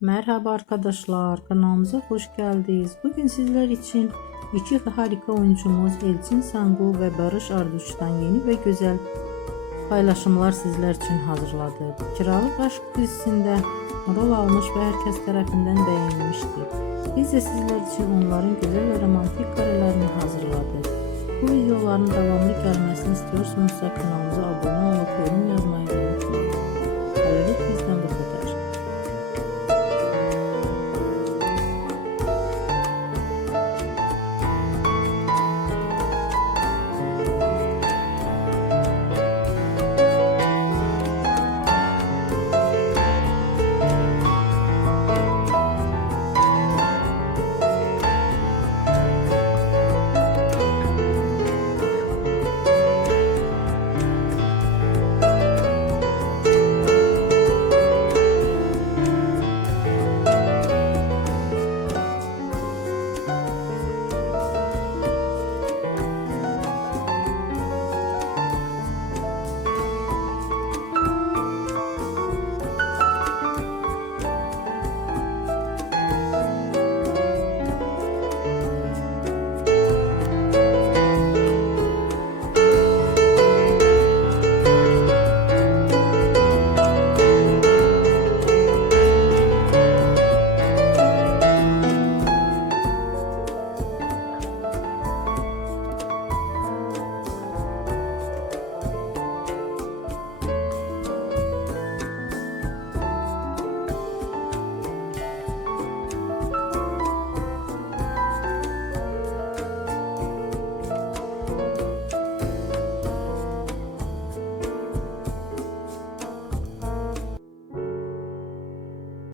Merhaba arkadaşlar, kanalımıza hoş geldiniz. Bugün sizler için iki harika oyuncumuz Elçin Sangu ve Barış Arduç'tan yeni ve güzel paylaşımlar sizler için hazırladık. Kiralık Aşk dizisinde rol almış ve herkes tarafından beğenilmiştir. Biz de sizler için onların güzel ve romantik karelerini hazırladık. Bu videoların devamlı gelmesini istiyorsanız kanalımıza abone olup yorum yazmayı unutmayın.